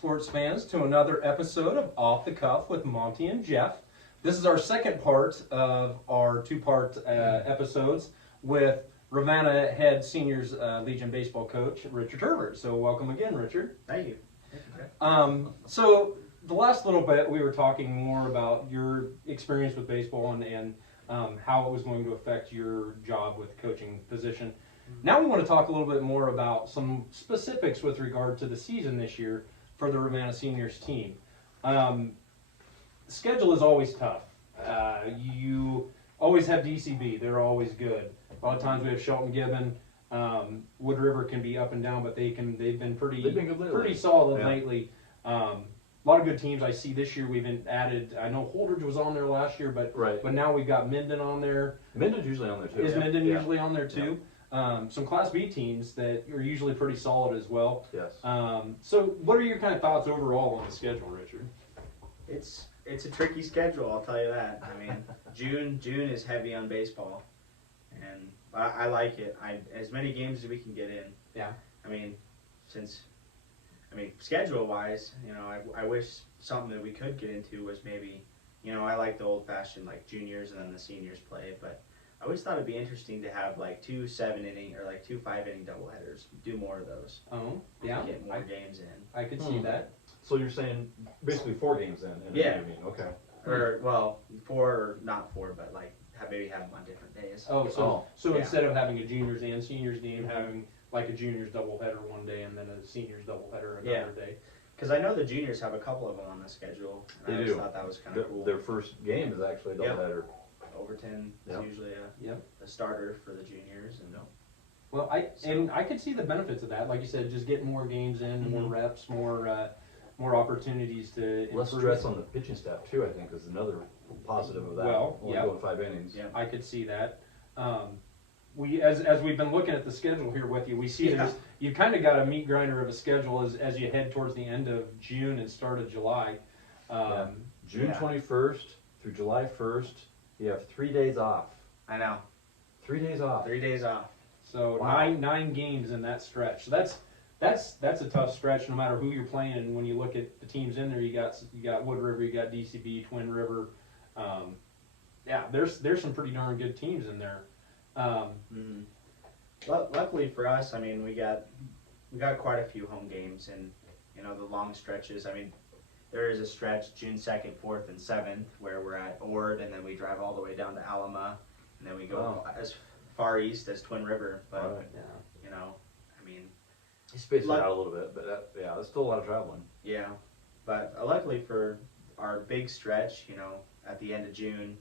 sports fans, to another episode of Off the Cuff with Monte and Geoff. This is our second part of our two-part episodes with Ravenna head seniors Legion baseball coach Richard Hervert. So welcome again, Richard. Thank you. So the last little bit we were talking more about your experience with baseball and how it was going to affect your job with the coaching position. Now we want to talk a little bit more about some specifics with regard to the season this year for the Ravenna Seniors team. Schedule is always tough. You always have DCB. They're always good. A lot of times we have Shelton Gibbon. Wood River can be up and down, but they've been pretty solid lately. A lot of good teams I see this year. We've added. I know Holdridge was on there last year, but now we've got Minden on there. Minden's usually on there too. Is Minden usually on there too? Some Class B teams that are usually pretty solid as well. Yes. So what are your kind of thoughts overall on the schedule, Richard? It's a tricky schedule, I'll tell you that. I mean, June is heavy on baseball, and I like it. As many games as we can get in. Yeah. I mean, schedule-wise, I wish something that we could get into was maybe, I like the old-fashioned like juniors and then the seniors play, but I always thought it'd be interesting to have like 2 7-inning or like 2 5-inning doubleheaders. Do more of those. Oh, yeah. Get more games in. I could see that. So you're saying basically 4 games then? Yeah. Okay. Or 4 or not 4, but like maybe have them on different days. So instead of having a juniors and seniors game, having like a juniors doubleheader one day and then a seniors doubleheader another day. Because I know the juniors have a couple of them on the schedule. And I just thought that was kind of cool. Their first game is actually a doubleheader. Overton is usually a starter for the juniors. And Well, I could see the benefits of that. Like you said, just getting more games in, more reps, more opportunities to improve. Less stress on the pitching staff too, I think, is another positive of that. Only going 5 innings. Yeah, I could see that. As we've been looking at the schedule here with you, we see you kind of got a meat grinder of a schedule as you head towards the end of June and start of July. June 21st through July 1st, you have 3 days off. I know. 3 days off. 3 days off. So nine games in that stretch. So that's a tough stretch no matter who you're playing. And when you look at the teams in there, you got Wood River, you got DCB, Twin River. There's some pretty darn good teams in there. Luckily for us, I mean, we got quite a few home games, and the long stretches. I mean, there is a stretch June 2nd, 4th, and 7th where we're at Ord, and then we drive all the way down to Alma, and then we go as far east as Twin River. But I mean, you space it out a little bit, but there's still a lot of traveling. Yeah, but luckily for our big stretch, at the end of June,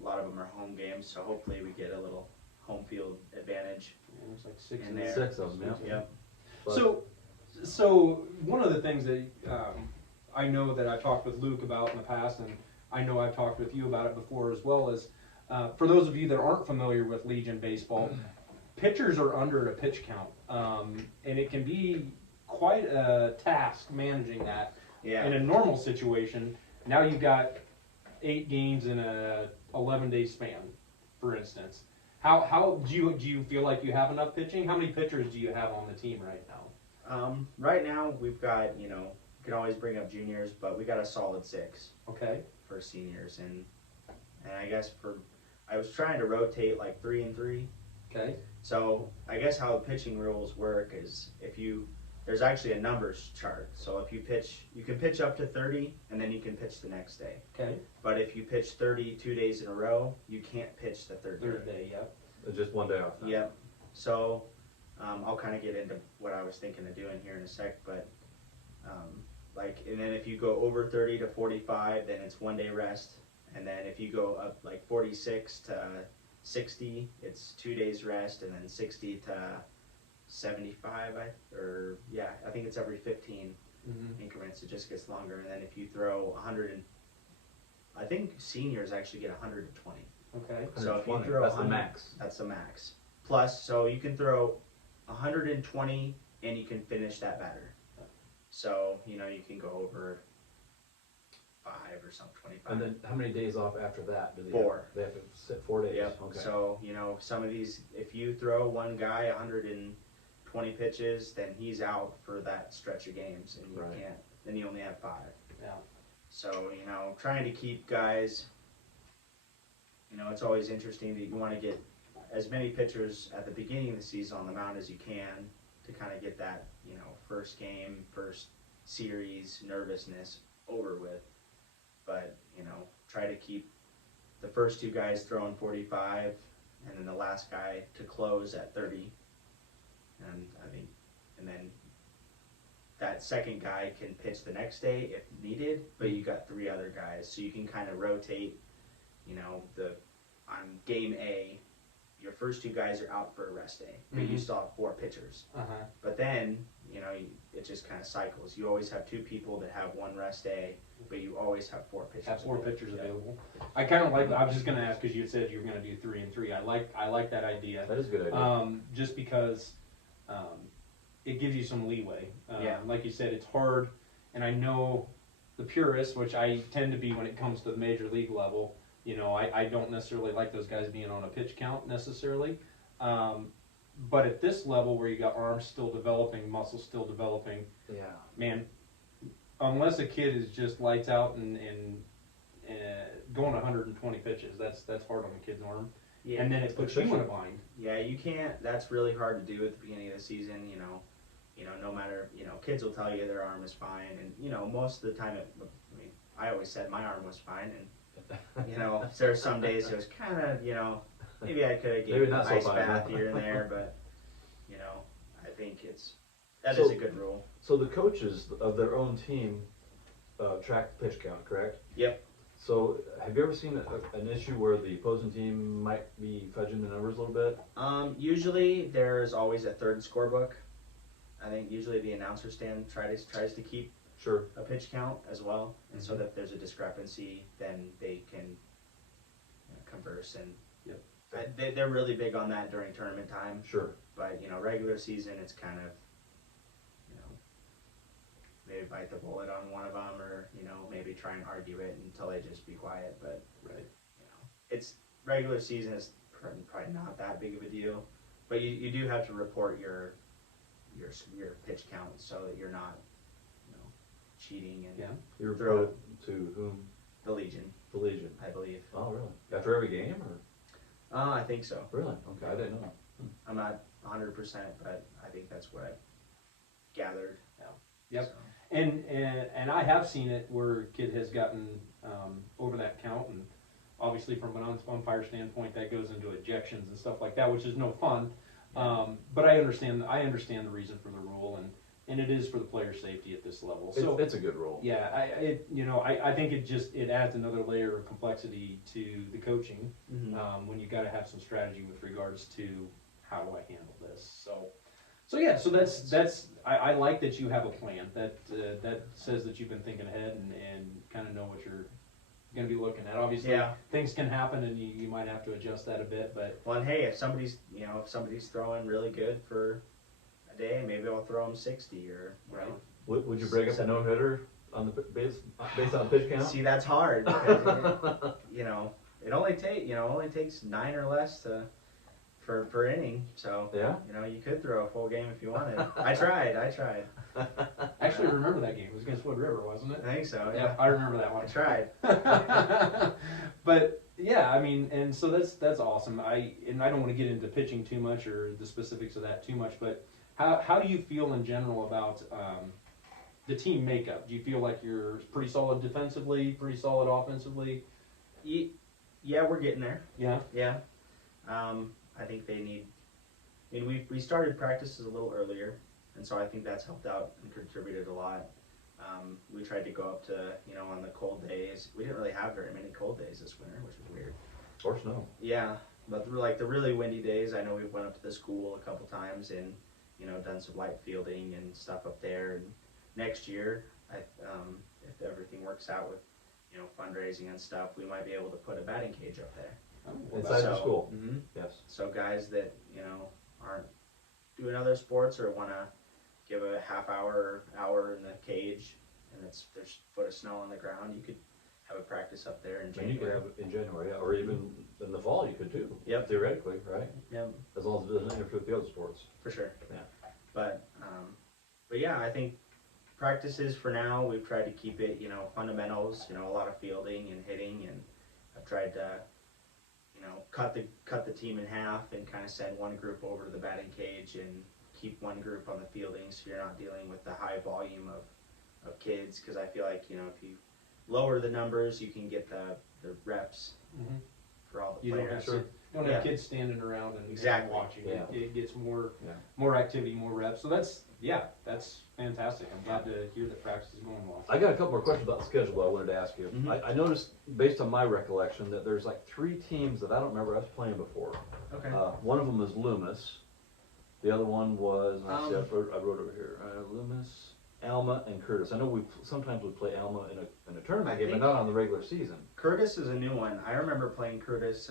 a lot of them are home games, so hopefully we get a little home field advantage. It's like 6 in there. 6 of them, Yep. So one of the things that I know that I've talked with Luke about in the past, and I know I've talked with you about it before as well, is for those of you that aren't familiar with Legion baseball, pitchers are under a pitch count, and it can be quite a task managing that. Yeah. In a normal situation, now you've got 8 games in a 11-day span, for instance. How do you feel like you have enough pitching? How many pitchers do you have on the team right now? Right now we've got, you can always bring up juniors, but we got a solid 6. Okay. For seniors, and I guess I was trying to rotate like 3 and 3. Okay. So I guess how the pitching rules work is there's actually a numbers chart. So if you pitch, you can pitch up to 30, and then you can pitch the next day. Okay. But if you pitch 30 2 days in a row, you can't pitch the third day. Yep. Just 1 day off. Then. Yep. So I'll kind of get into what I was thinking of doing here in a sec, but and then if you go over 30 to 45, then it's 1 day rest, and then if you go up like 46 to 60, it's 2 days rest, and then 60 to 75, I think it's every 15 increments. It just gets longer, and then if you throw 100, I think seniors actually get 120. Okay. So if you throw that's the max. That's the max. Plus, so you can throw 120 and you can finish that batter. So you can go over 5 or something, 25. And then how many days off after that? Do they 4. They have to sit 4 days. Yep. Okay. So some of these, if you throw one guy 120 20 pitches, then he's out for that stretch of games, and you Right. can't. Then you only have 5. Yeah. So, you know, trying to keep guys, you know, it's always interesting that you want to get as many pitchers at the beginning of the season on the mound as you can to kind of get that, you know, first game, first series nervousness over with. But, you know, try to keep the first 2 guys throwing 45 and then the last guy to close at 30. And then that second guy can pitch the next day if needed, but you got 3 other guys, so you can kind of rotate. You know, on game A, your first 2 guys are out for a rest day, but you still have 4 pitchers. But then, you know, it just kind of cycles. You always have 2 people that have 1 rest day, but you always have 4 pitchers. Have 4 pitchers available. I kind of like. I was just going to ask because you said you were going to do 3 and 3. I like that idea. That is a good idea. Just because it gives you some leeway. Yeah. Like you said, it's hard, and I know the purists, which I tend to be when it comes to the major league level. You know, I don't necessarily like those guys being on a pitch count necessarily. But at this level where you got arms still developing, muscles still developing, Yeah. man, unless a kid is just lights out and going 120 pitches, that's hard on the kid's arm. Yeah. And then it puts you in a bind. Yeah, you can't. That's really hard to do at the beginning of the season. You know, no matter, you know, kids will tell you their arm is fine, and you know, most of the time, I always said my arm was fine, and you know, there were some days it was kind of, you know, maybe I could have given an ice bath here and there, but you know, I think that is a good rule. So the coaches of their own team track the pitch count, correct? Yep. So have you ever seen an issue where the opposing team might be fudging the numbers a little bit? Usually there's always a third scorebook. I think usually the announcer stand tries to keep Sure. a pitch count as well, and so that if there's a discrepancy, then they can, you know, converse. And they're really big on that during tournament time. Sure. But you know, regular season, it's kind of, you know, maybe bite the bullet on one of them, or you know, maybe try and argue it until they just be quiet. But Right. you know, it's regular season is probably not that big of a deal, but you do have to report your pitch count so that you're not, you know, cheating. And Yeah. You report it to whom? the Legion, The Legion. I believe. Oh, really? After every game, or? I think so. Really? Okay, I didn't know. I'm not 100%, but I think that's what I gathered. Yep. So. And I have seen it where a kid has gotten over that count, and obviously from an umpire standpoint, that goes into ejections and stuff like that, which is no fun. But I understand the reason for the rule, and it is for the player safety at this level. So It's a good rule. yeah, I think it adds another layer of complexity to the coaching when you got to have some strategy with regards to how do I handle this. So that's I like that you have a plan that says that you've been thinking ahead and kind of know what you're going to be looking at. Obviously, things can happen and you might have to adjust that a bit, but well, and hey, if somebody's throwing really good for a day, maybe I'll throw them 60 or Right. Would you break up the no-hitter on the based on pitch count? See, that's hard because you know, it only takes 9 or less per inning. So Yeah. you know, you could throw a full game if you wanted. I tried. actually remember that game. It was against Wood River, wasn't it? I think so. Yeah, Yeah, I remember that I one. tried. But yeah, I mean, and so that's awesome. I don't want to get into pitching too much or the specifics of that too much, but how do you feel in general about the team makeup? Do you feel like you're pretty solid defensively, pretty solid offensively? Yeah, we're getting there. Yeah. Yeah. I think they need. I mean, we started practices a little earlier, and so I think that's helped out and contributed a lot. We tried to go up to, you know, on the cold days. We didn't really have very many cold days this winter, which was weird. Or snow. Yeah, but like the really windy days, I know we went up to the school a couple times and, you know, done some light fielding and stuff up there. And next year, if everything works out with, you know, fundraising and stuff, we might be able to put a batting cage up there. Inside the school. Mm-hmm. Yes. So guys that, you know, aren't doing other sports or want to give a half hour or hour in the cage and there's a foot of snow on the ground, you could have a practice up there in And January. you could have it in January, or even in the fall you could too. Yep. Theoretically, right? Yep, As long as it doesn't interfere with the other sports. for sure. Yeah. But yeah, I think practices for now, we've tried to keep it, fundamentals, a lot of fielding and hitting, and I've tried to, cut the team in half and kind of send one group over to the batting cage and keep one group on the fielding, so you're not dealing with the high volume of kids, because I feel like, if you lower the numbers, you can get the reps for all the You players. don't have kids standing around and Exactly. watching. Yeah. It gets more activity, more reps. So that's fantastic. I'm glad to hear that practice is going well. I got a couple more questions about the schedule though I wanted to ask you. I noticed, based on my recollection, that there's like 3 teams that I don't remember us playing before. Okay. One of them was Loomis. The other one was, I wrote over here, Loomis, Alma, and Curtis. I know sometimes we play Alma in a tournament game, but not on the regular season. Curtis is a new one. I remember playing Curtis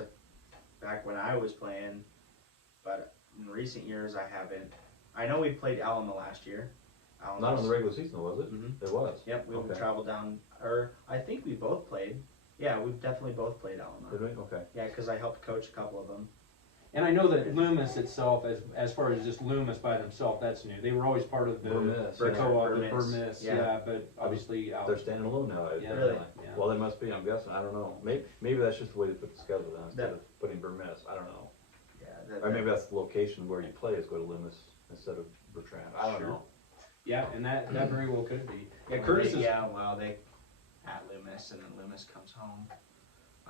back when I was playing, but in recent years I haven't. I know we played Alma last year. Not on the regular season, was it? It was. Yep, we traveled down, or I think we both played. Yeah, we've definitely both played Alma. Did we? Okay. Yeah, because I helped coach a couple of them. And I know that Loomis itself, as far as just Loomis by themselves, that's new. They were always part of the Burmese, co-op, the Burmese. Burmese, Yeah. but obviously They're standing alone now. Yeah, really? Yeah. Well, they must be, I'm guessing. I don't know. Maybe that's just the way they put the schedule down instead of putting Burmese. I don't know. Yeah. Or maybe that's the location where you play is go to Loomis instead of Bertrand. I don't know. Yeah, and that very well could be. Yeah, Curtis is. Yeah, well, they at Loomis, and then Loomis comes home.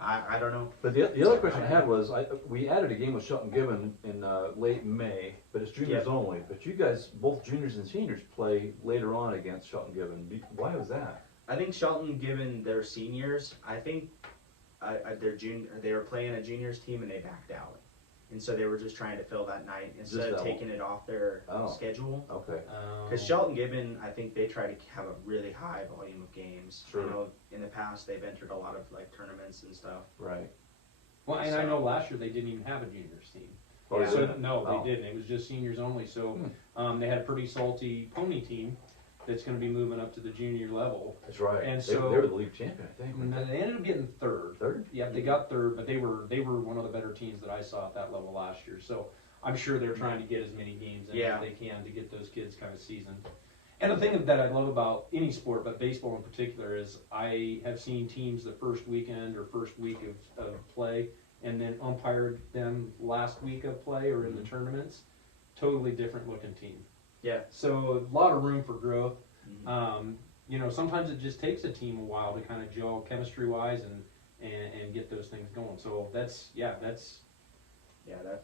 I don't know. But the other question I had was, we added a game with Shelton Gibbon in late May, but it's juniors only. But you guys, both juniors and seniors, play later on against Shelton Gibbon. Why was that? I think Shelton, given their seniors, I think they were playing a juniors team and they backed out, and so they were just trying to fill that night instead of taking it off their schedule. Okay. Because Shelton Gibbon, I think they try to have a really high volume of games. Sure. I know in the past they've entered a lot of like tournaments and stuff. Right. Well, and I know last year they didn't even have a juniors team. Oh, Yeah. So, no, they didn't. It was just seniors only. So they had a pretty salty pony team that's going to be moving up to the junior level. That's right. And they were the league champion, I think. And they ended up getting third. Third? Yeah, they got third, but they were one of the better teams that I saw at that level last year. So I'm sure they're trying to get as many games in as they can to get those kids kind of seasoned. And the thing that I love about any sport, but baseball in particular, is I have seen teams the first weekend or first week of play, and then umpired them last week of play or in the tournaments. Totally different looking team. Yeah. So a lot of room for growth. Sometimes it just takes a team a while to kind of gel chemistry wise and get those things going. So that's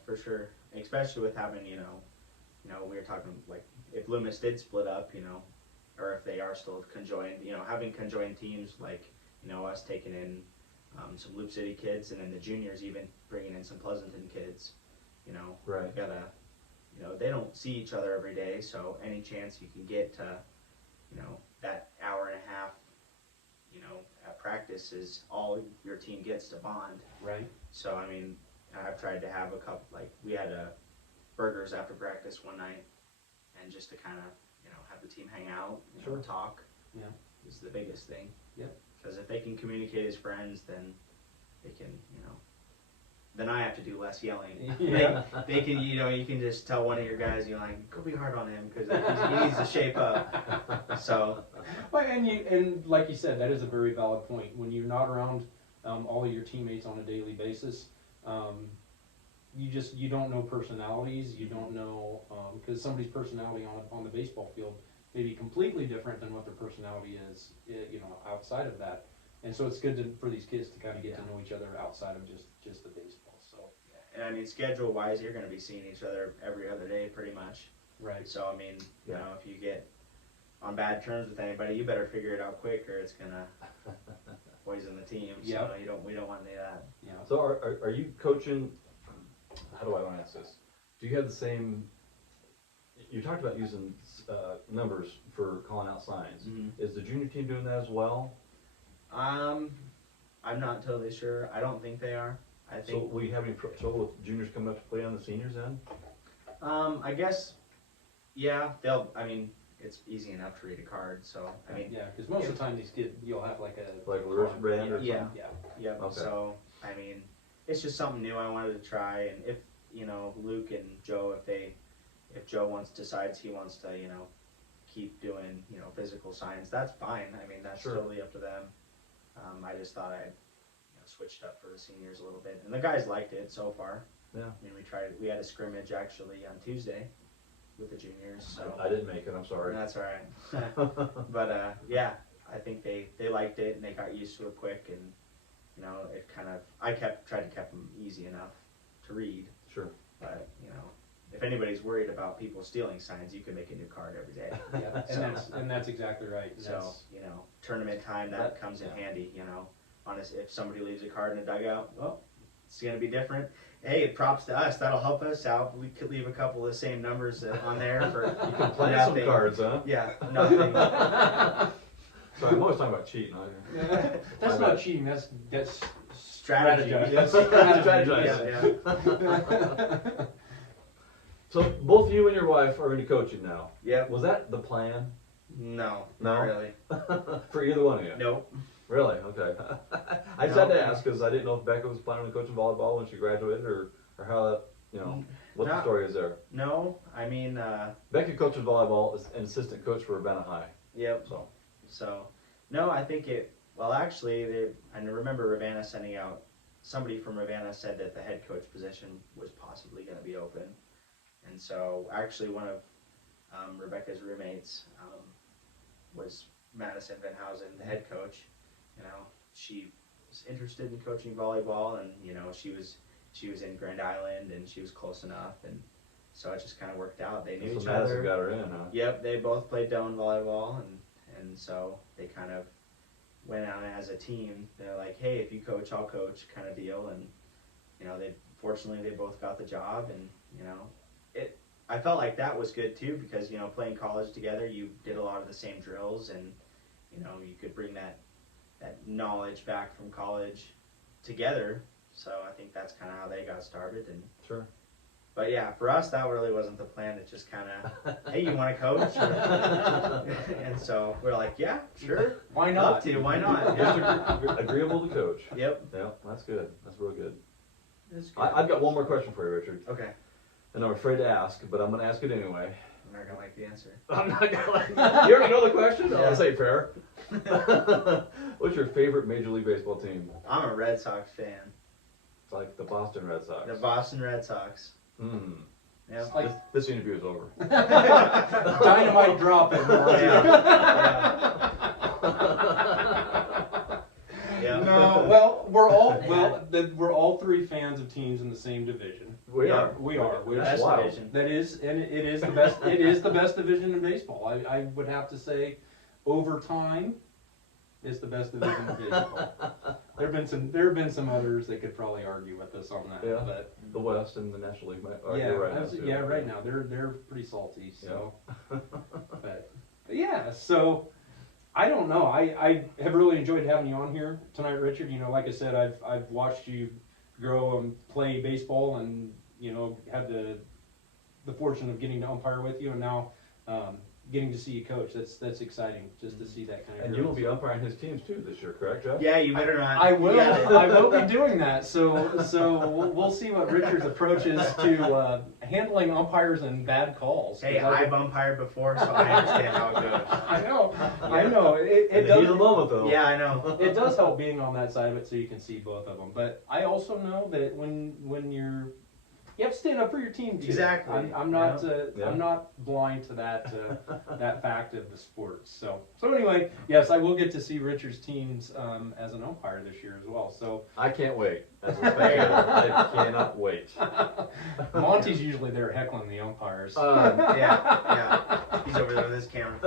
for sure. Especially with having, we were talking like if Loomis did split up, or if they are still conjoined, having conjoined teams like, us taking in some Loop City kids and then the juniors even bringing in some Pleasanton kids, Right. you gotta, they don't see each other every day, so any chance you can get to, that hour and a half, at practice is all your team gets to bond. right. So, I mean, I've tried to have a couple, like, we had burgers after practice one night, and just to kind of, have the team hang out, talk. Yeah. Is the biggest thing. Yep. Because if they can communicate as friends, then they can, then I have to do less yelling. Yeah. They can, you can just tell one of your guys, go be hard on him because he needs to shape up. So. Well, and like you said, that is a very valid point. When you're not around all of your teammates on a daily basis, you don't know personalities. You don't know because somebody's personality on the baseball field may be completely different than what their personality is, outside of that. And so it's good for these kids to kind of get to know each other outside of just the baseball. So. And I mean, schedule-wise, you're going to be seeing each other every other day, pretty much. Right. So I mean, if you get on bad terms with anybody, you better figure it out quick, or it's gonna poison the team. So we don't want any of that. Yeah. So are you coaching? How do I want to ask this? Do you have the same? You talked about using numbers for calling out signs. Mm-hmm. Is the junior team doing that as well? I'm not totally sure. I don't think they are. I think. So will you have any trouble with juniors coming up to play on the seniors then? I guess. Yeah, they'll. I mean, it's easy enough to read a card. So I mean. Yeah, because most of the time these kids, you'll have like a wristband or something. Yeah. Yeah. Yep. Okay. So I mean, it's just something new I wanted to try, and if Luke and Joe, if they if Joe decides he wants to, keep doing, physical science, that's fine. I mean, that's totally up to them. I just thought I'd switched up for the seniors a little bit, and the guys liked it so far. Yeah. I mean, we had a scrimmage actually on Tuesday with the juniors. So I didn't make it. I'm sorry. that's all right. But yeah, I think they liked it and they got used to it quick, and it kind of tried to keep them easy enough to read. Sure. But if anybody's worried about people stealing signs, you can make a new card every day. Yeah, and that's exactly right. So tournament time that comes in handy. Honestly, if somebody leaves a card in a dugout, well, it's gonna be different. Hey, props to us. That'll help us out. We could leave a couple of the same numbers on there for You can plant some cards, huh? Yeah, nothing. Sorry, I'm always talking about cheating. That's not cheating. That's Strategy. strategizing. Yeah. So both you and your wife are into coaching now. Yep. Was that the plan? No, No? not really. For either one of you? Nope. Really? Okay. I just had to ask because I didn't know if Becca was planning on coaching volleyball when she graduated, or how that, what the story is there. No, I mean, Becca coaches volleyball as an assistant coach for Ravenna High. yep. So No, I think actually, I remember Ravenna sending out, somebody from Ravenna said that the head coach position was possibly going to be open. And so actually one of Rebecca's roommates was Madison Venhausen, the head coach. She was interested in coaching volleyball, and she was in Grand Island, and she was close enough, and so it just kind of worked out. They knew so each Madison other. got her in, huh? Yep, they both played down volleyball, and so they kind of went out as a team. They're like, hey, if you coach, I'll coach, kind of deal. And fortunately they both got the job, and I felt like that was good too, because playing college together, you did a lot of the same drills, and you could bring that knowledge back from college together. So I think that's kind of how they got started. And Sure. but yeah, for us, that really wasn't the plan. It just kind of, hey, you want to coach? And so we're like, yeah, sure. Why Love not? to. Why not? Yeah. Agreeable to coach. Yep. Yeah, that's good. That's real good. That's good. I've got one more question for you, Richard. Okay. And I'm afraid to ask, but I'm going to ask it anyway. I'm not gonna like the answer. I'm not gonna like. You already know the question? Yeah. I'll say fair. What's your favorite Major League Baseball team? I'm a Red Sox fan. It's like the Boston Red Sox. The Boston Red Sox. Hmm. Yep. Like This interview is over. dynamite dropping. Yeah. Yeah. No, well, we're all three fans of teams in the same division. We Yeah. are. We are. We're That's Best wild. division. That is, and it is the best. It is the best division in baseball. I would have to say, over time, it's the best division in baseball. There have been some others that could probably argue with us on that. Yeah. But The West and the National League might yeah, argue right now, too. right now they're pretty salty. So, but yeah, so. I don't know. I have really enjoyed having you on here tonight, Richard. Like I said, I've watched you grow and play baseball, and had the fortune of getting to umpire with you, and now getting to see you coach. That's exciting, just to see that kind of. And you will be umpiring his teams too this year, correct, Jeff? Yeah, you better not. I will. Yeah. I will be doing that. So we'll see what Richard's approach is to handling umpires and bad calls. Hey, I've umpired before, so I understand how it goes. I know. It In the heat of the does. moment, though. Yeah, I know. It does help being on that side of it, so you can see both of them. But I also know that when you have to stand up for your team too. Exactly. I'm not. Yeah. I'm not blind to that that fact of the sport. So anyway, yes, I will get to see Richard's teams as an umpire this year as well. So I can't wait. As a spectator, I cannot wait. Monty's usually there heckling the umpires. Yeah. He's over there with his camera.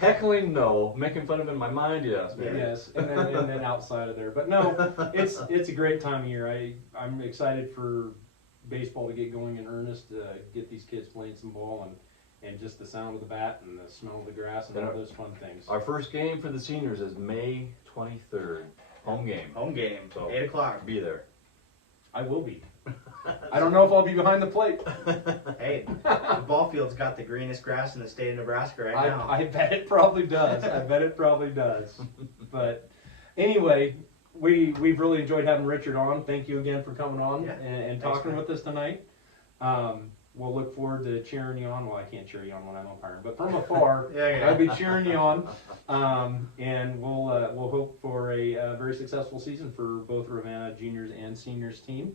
Heckling, no. Making fun of him in my mind, yes. Maybe. Yes, and then outside of there. But no, it's a great time of year. I'm excited for baseball to get going in earnest, get these kids playing some ball, and just the sound of the bat and the smell of the grass and all those fun things. Our first game for the seniors is May 23rd. Home game. Home game, So, 8 o'clock. Be there. I will be. I don't know if I'll be behind the plate. Hey, the ball field's got the greenest grass in the state of Nebraska right now. I bet it probably does. But anyway, we've really enjoyed having Richard on. Thank you again for coming on Yeah. and Thanks, talking man. with us tonight. We'll look forward to cheering you on. Well, I can't cheer you on when I'm umpiring, but from afar, Yeah. I'll be cheering you on. And we'll hope for a very successful season for both Ravenna juniors and seniors team.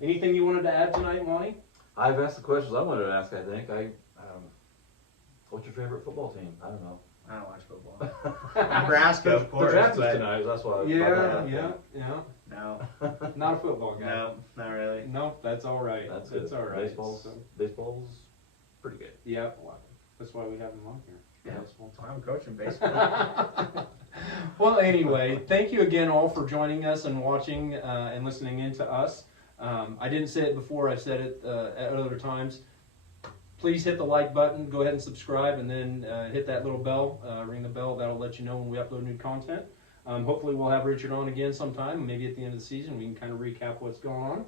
Anything you wanted to add tonight, Monty? I've asked the questions I wanted to ask. I think what's your favorite football team? I don't know. I don't watch football. Nebraska, of course. The draft is but tonight. That's why. Yeah. no, Not a football guy. no, not really. No, that's all right. That's It's all right. Baseball's pretty good. Yeah, well, that's why we have him on here. Yeah. Baseball. That's why I'm coaching baseball. Well, anyway, thank you again all for joining us and watching and listening in to us. I didn't say it before, I've said it at other times. Please hit the like button, go ahead and subscribe, and then hit that little bell, ring the bell. That'll let you know when we upload new content. Hopefully we'll have Richard on again sometime, maybe at the end of the season. We can kind of recap what's going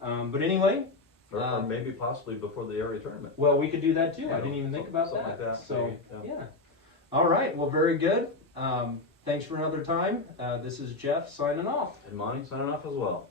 on. But anyway. Or maybe possibly before the area tournament. Well, we could do that too. Yeah, I didn't even think about something that. like that, So, maybe, yeah. All right, well, very good. Thanks for another time. This is Jeff signing off. And Monty signing off as well.